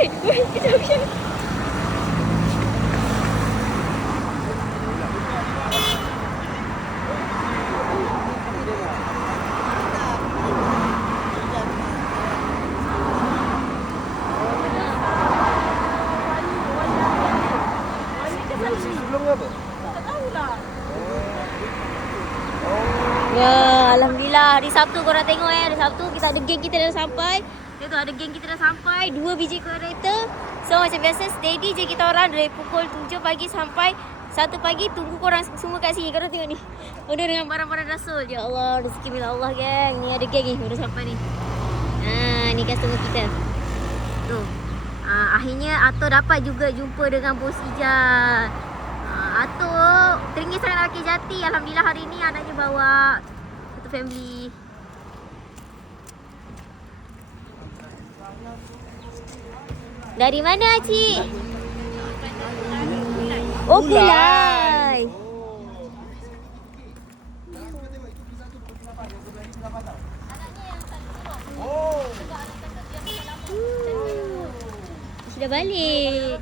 Woi, kejap, kejap. Sebelum apa? Wah, Alhamdulillah. Hari Sabtu korang tengok hari Sabtu kita ada geng kita dah sampai. Dia tu ada geng kita dah sampai. 2 biji kereta. So macam biasa steady je kita orang dari pukul 7 pagi sampai 1 pagi. Tunggu korang semua kat sini. Korang tengok ni. Penuh dengan barang-barang Rasul. Ya Allah, rezeki milik Allah geng. Ni ada geng ni baru sampai ni. Ni customer kita. Tu. Akhirnya Ato dapat juga jumpa dengan Bos Ijaz. Ato teringin sangat nak pakai jati. Alhamdulillah hari ni anaknya bawa satu family. Dari mana Acik? Oh, Kulai. Sudah balik.